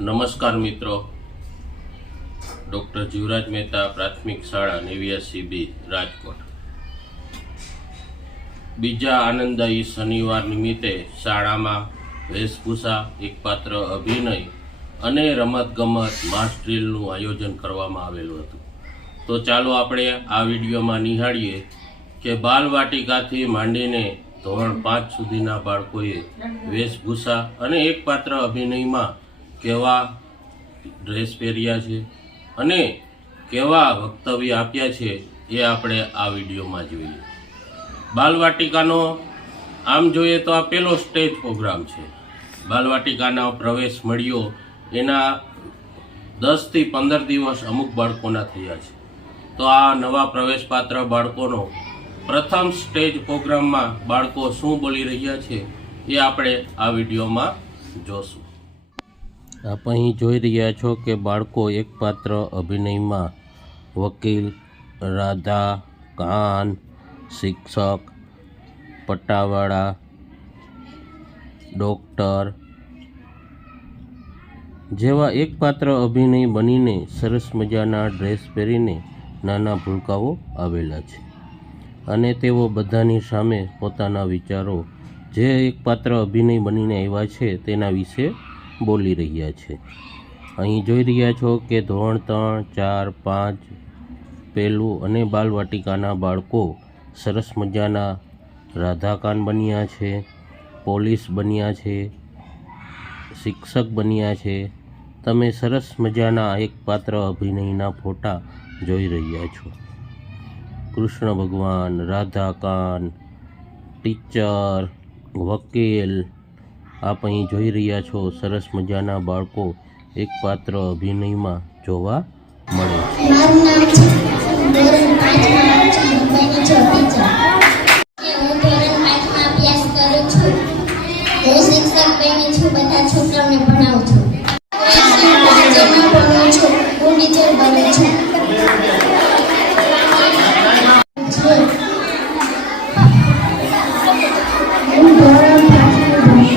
નમસ્કાર મિત્રો. ડૉક્ટર જીવરાજ મહેતા, પ્રાથમિક શાળા, નેવ્યાસી બી, રાજકોટ. બીજા આનંદદાયી શનિવાર નિમિત્તે શાળામાં વેશભૂષા એકપાત્ર અભિનય અને રમતગમત માસ ડ્રીલનું આયોજન કરવામાં આવેલું હતું. તો ચાલો આપણે આ વિડીયોમાં નિહાળીએ કે બાલવાટિકાથી માંડીને ધોરણ પાંચ સુધીના બાળકોએ વેશભૂષા અને એકપાત્ર અભિનયમાં કેવા ડ્રેસ પહેર્યા છે અને કેવા વક્તવ્ય આપ્યા છે એ આપણે આ વિડીયોમાં જોઈએ. બાલવાટિકાનો, આમ જોઈએ તો આ પહેલો સ્ટેજ પ્રોગ્રામ છે. બાલવાટિકાનો પ્રવેશ મળ્યો, એના દસથી પંદર દિવસ અમુક બાળકોના થયા છે. તો આ નવા પ્રવેશપાત્ર બાળકોનો પ્રથમ સ્ટેજ પ્રોગ્રામમાં બાળકો શું બોલી રહ્યા છે એ આપણે આ વિડીયોમાં જોશું. આપ અહીં જોઈ રહ્યા છો કે બાળકો એકપાત્ર અભિનયમાં વકીલ, રાધા, કાન, શિક્ષક, પટ્ટાવાળા, ડૉક્ટર જેવા એકપાત્ર અભિનય બનીને સરસ મજાના ડ્રેસ પહેરીને નાના ભૂલકાઓ આવેલા છે. અને તેઓ બધાની સામે પોતાના વિચારો, જે એકપાત્ર અભિનય બનીને આવ્યા છે, તેના વિશે બોલી રહ્યા છે. અહીં જોઈ રહ્યા છો કે ધોરણ ત્રણ, ચાર, પાંચ પહેલું અને બાલવાટિકાના બાળકો સરસ મજાના રાધાકાન બન્યા છે, પોલીસ બન્યા છે, શિક્ષક બન્યા છે. તમે સરસ મજાના એક પાત્ર અભિનયના ફોટા જોઈ રહ્યા છો. કૃષ્ણ ભગવાન, રાધાકાન, ટીચર, વકીલ આપ અહીં જોઈ રહ્યા છો સરસ મજાના બાળકો એક પાત્ર અભિનયમાં જોવા મળે.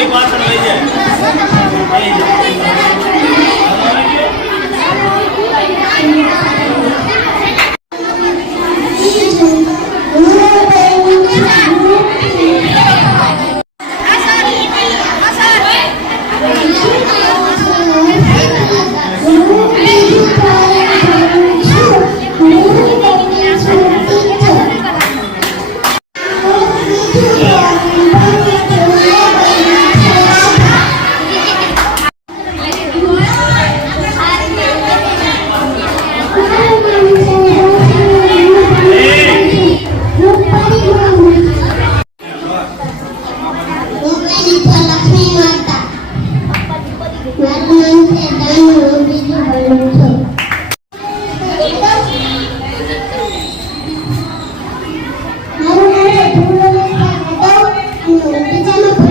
এই আমরা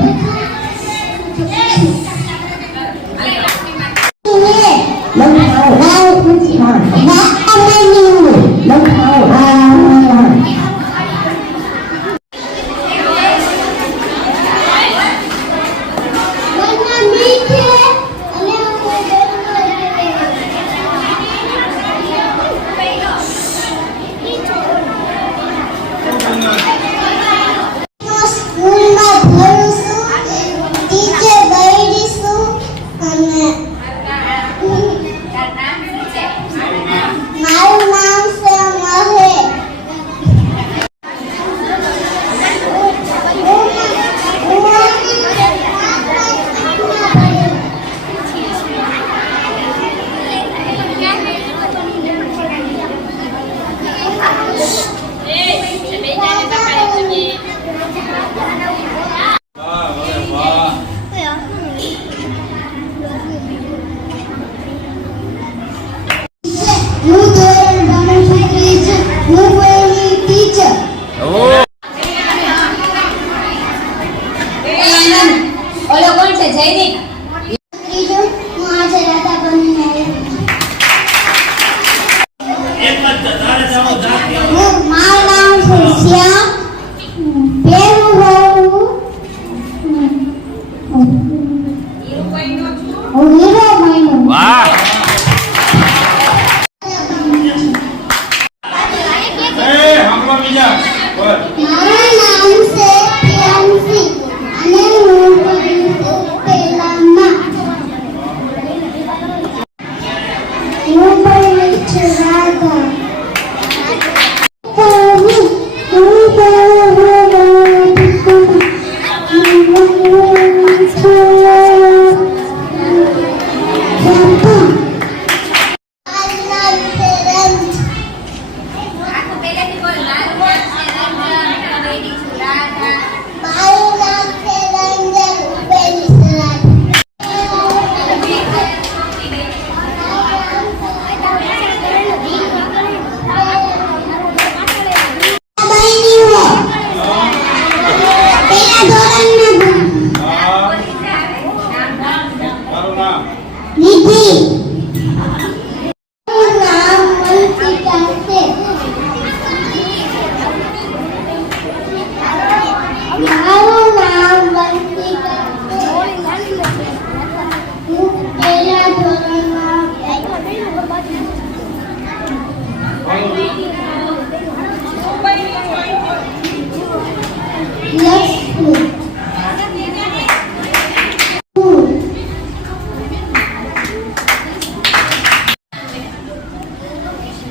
Ahora estamos dando.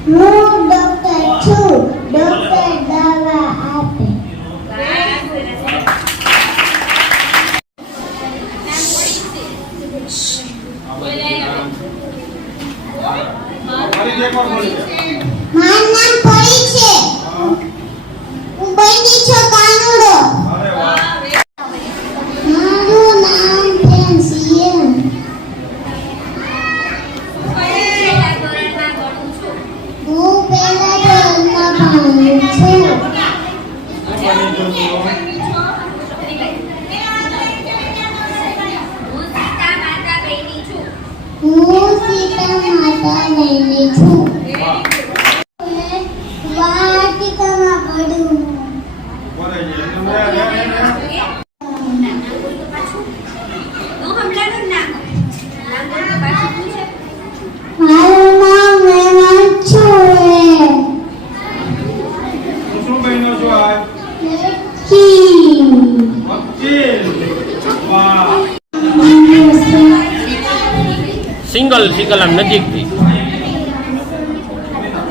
ಮೂರು રહી છું છે સિંગલ સિંગલ આમ નજીકથી.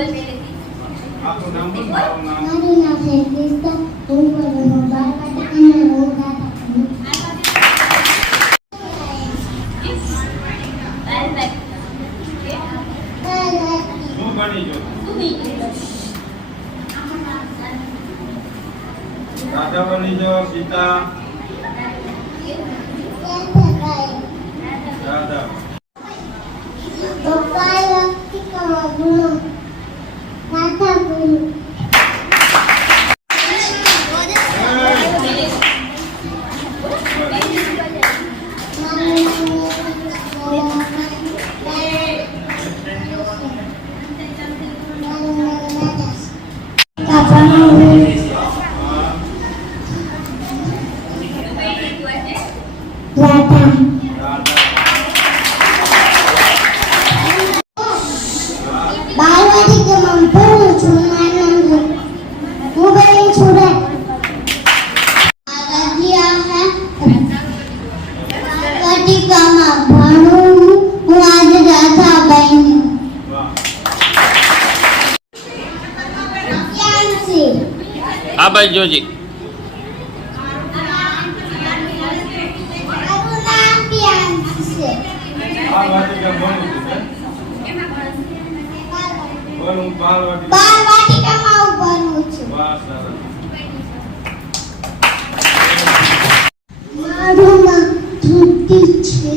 Mari nafe Kristo Mungu alimbariki ana roho Radha Hallelujah. હા ભાઈ જોજી. મારું નામ છે.